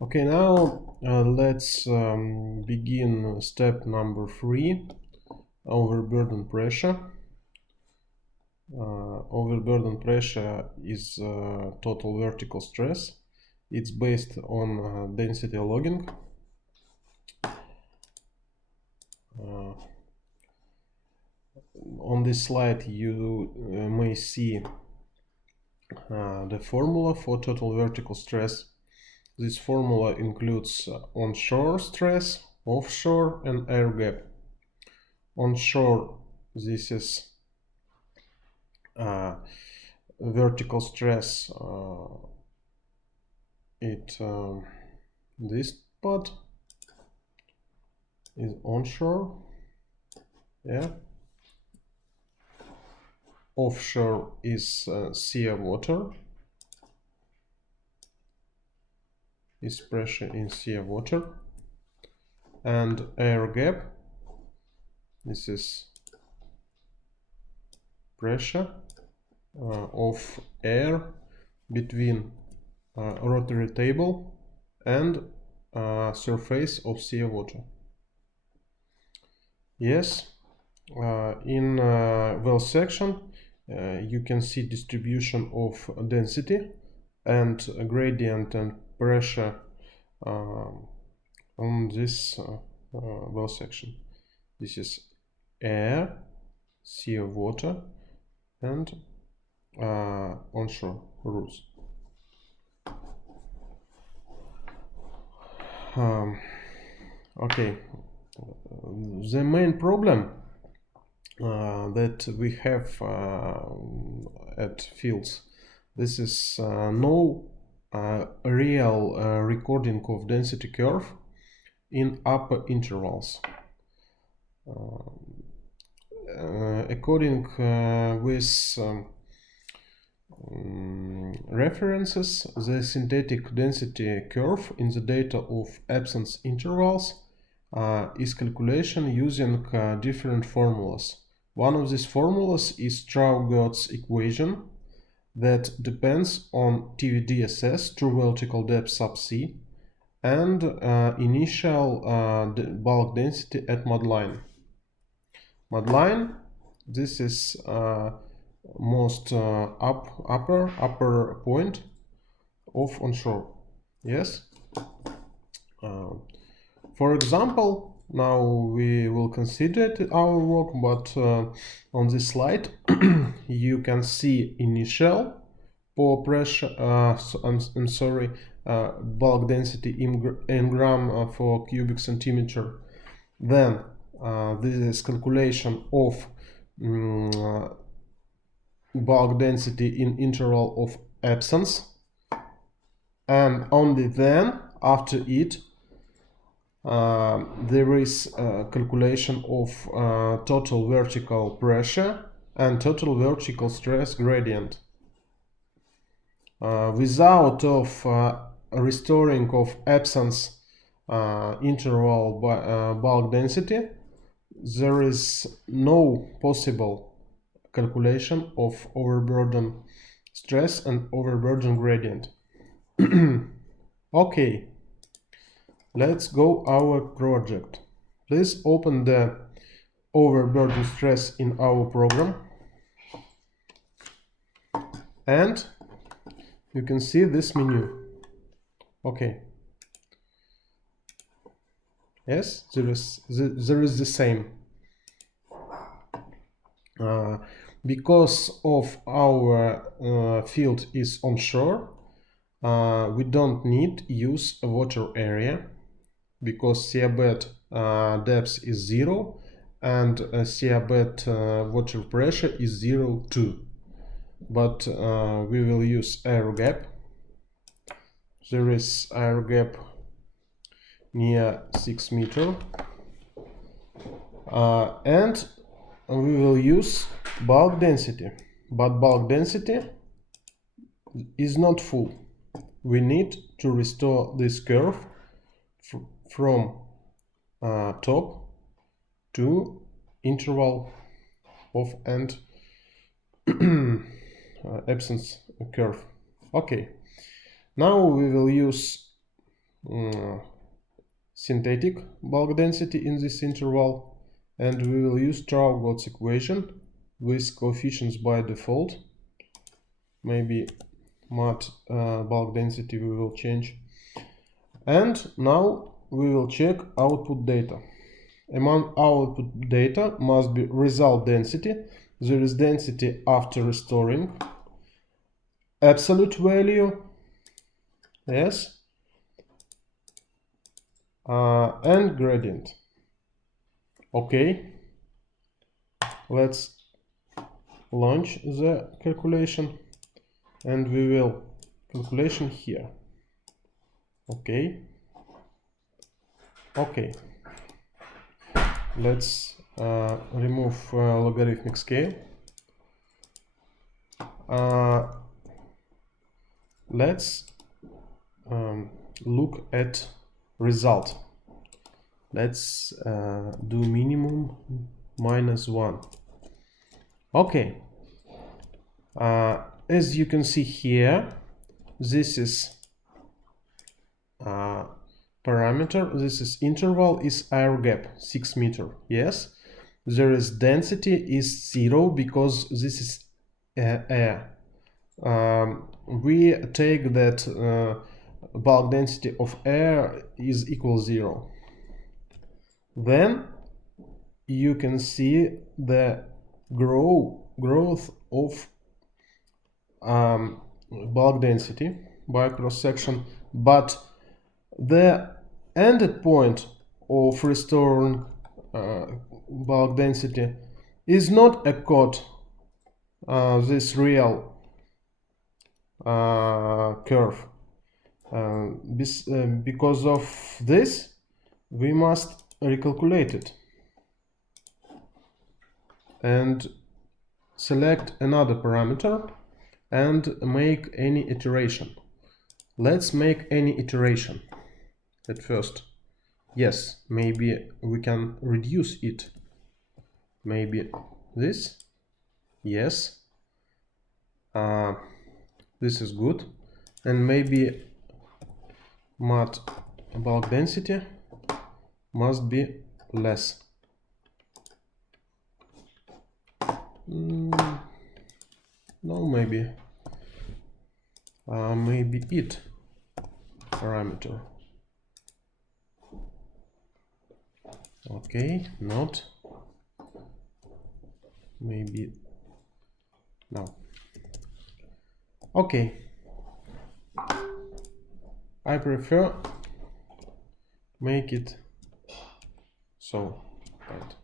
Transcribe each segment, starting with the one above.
Okay, now let's begin step number 3, overburden pressure. Overburden pressure is total vertical stress. It's based on density logging. On this slide you may see the formula for total vertical stress. This formula includes onshore stress, offshore, and air gap. Onshore, this is vertical stress. This part is onshore. Yeah. Offshore is sea water. Is pressure in sea water. And air gap. This is pressure of air between rotary table and surface of sea water. Yes, in well section you can see distribution of density and gradient and pressure on this well section. This is air, sea water, and onshore routes. Okay, the main problem that we have at fields, this is no real recording of density curve in upper intervals. According with references, the synthetic density curve in the data of absence intervals is calculation using different formulas. One of these formulas is Traugot's equation that depends on TVDSS, true vertical depth subsea, and initial bulk density at mudline. Mudline, this is most upper point of onshore. Yes. For example, now we will consider our work, but on this slide you can see initial pore pressure, bulk density in gram for cubic centimeter. Then this is calculation of bulk density in interval of absence, and only then after it there is calculation of total vertical pressure and total vertical stress gradient. Without of restoring of absence interval bulk density, there is no possible calculation of overburden stress and overburden gradient. Okay, let's go our project. Please open the overburden stress in our program, and you can see this menu. Okay. Yes, there is the same. Because of our field is onshore, we don't need use a water area, because seabed depth is 0 and seabed water pressure is 0 too. But we will use air gap. There is air gap near 6 meters, and we will use bulk density, but bulk density is not full. We need to restore this curve from top to interval of and absence curve. Okay, now we will use synthetic bulk density in this interval, and we will use Traugot's equation with coefficients by default. Maybe mod bulk density we will change. And now we will check output data. Among output data must be result density. There is density after restoring, absolute value, yes, and gradient. Okay, let's launch the calculation, and we will calculation here. Okay, let's remove logarithmic scale. Let's look at result. Let's do minimum -1. Okay, as you can see here, this is parameter, this is interval, is air gap 6 meters. Yes, there is density is 0 because this is air. We take that bulk density of air is equal 0. Then you can see the growth of bulk density by cross section, but the ended point of restoring bulk density is not a code this real curve. Because of this, we must recalculate it and select another parameter and make any iteration. Let's make any iteration at first. Yes, maybe we can reduce it. Maybe this. Yes. This is good. And maybe mod bulk density must be less. No, maybe it parameter. Okay, not. Maybe no. Okay, I prefer make it so. Right.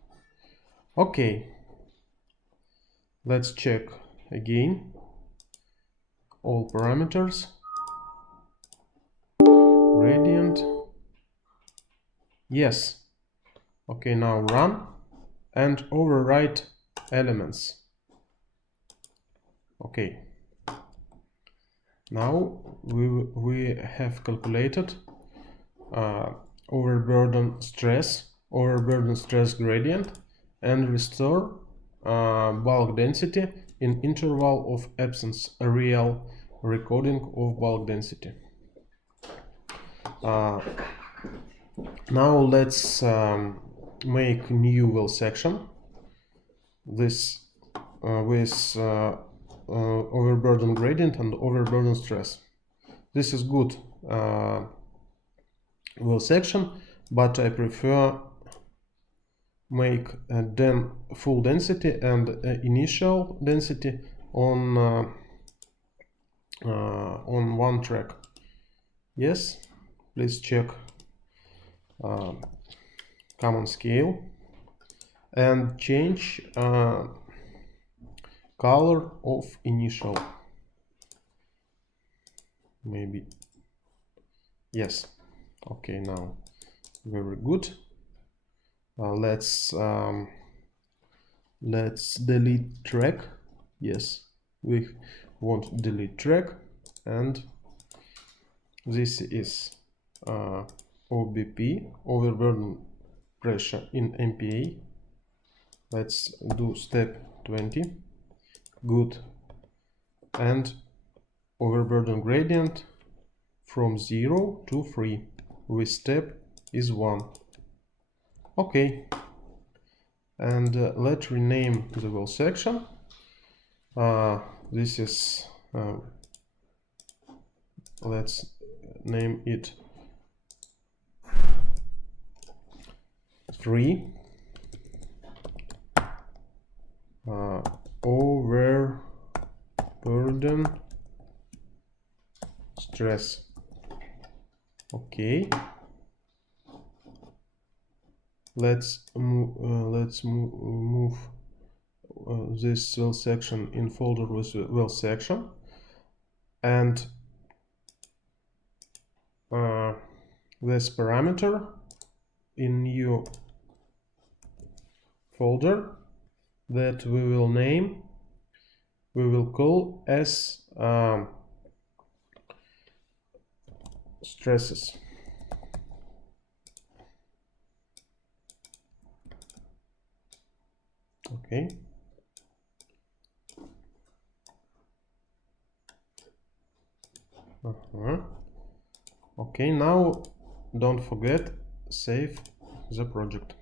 Okay, let's check again all parameters. Gradient. Yes. Okay, now run and overwrite elements. Okay. Now we have calculated overburden stress gradient and restore bulk density in interval of absence, a real recording of bulk density. Now let's make new well section. This with overburden gradient and overburden stress. This is good well section, but I prefer make then full density and initial density on one track. Yes, please check common scale and change color of initial. Maybe yes. Okay, now very good. Let's delete track. Yes, we want delete track, and this is OBP, overburden pressure in MPa. Let's do step 20. Good. And overburden gradient from 0 to 3. with step is 1. Okay, and let's rename the well section. This is let's name it 3 overburden stress. Okay, let's move this well section in folder with well section, and this parameter in new folder that we will name, we will call as stresses. Okay. Okay, now don't forget, save the project.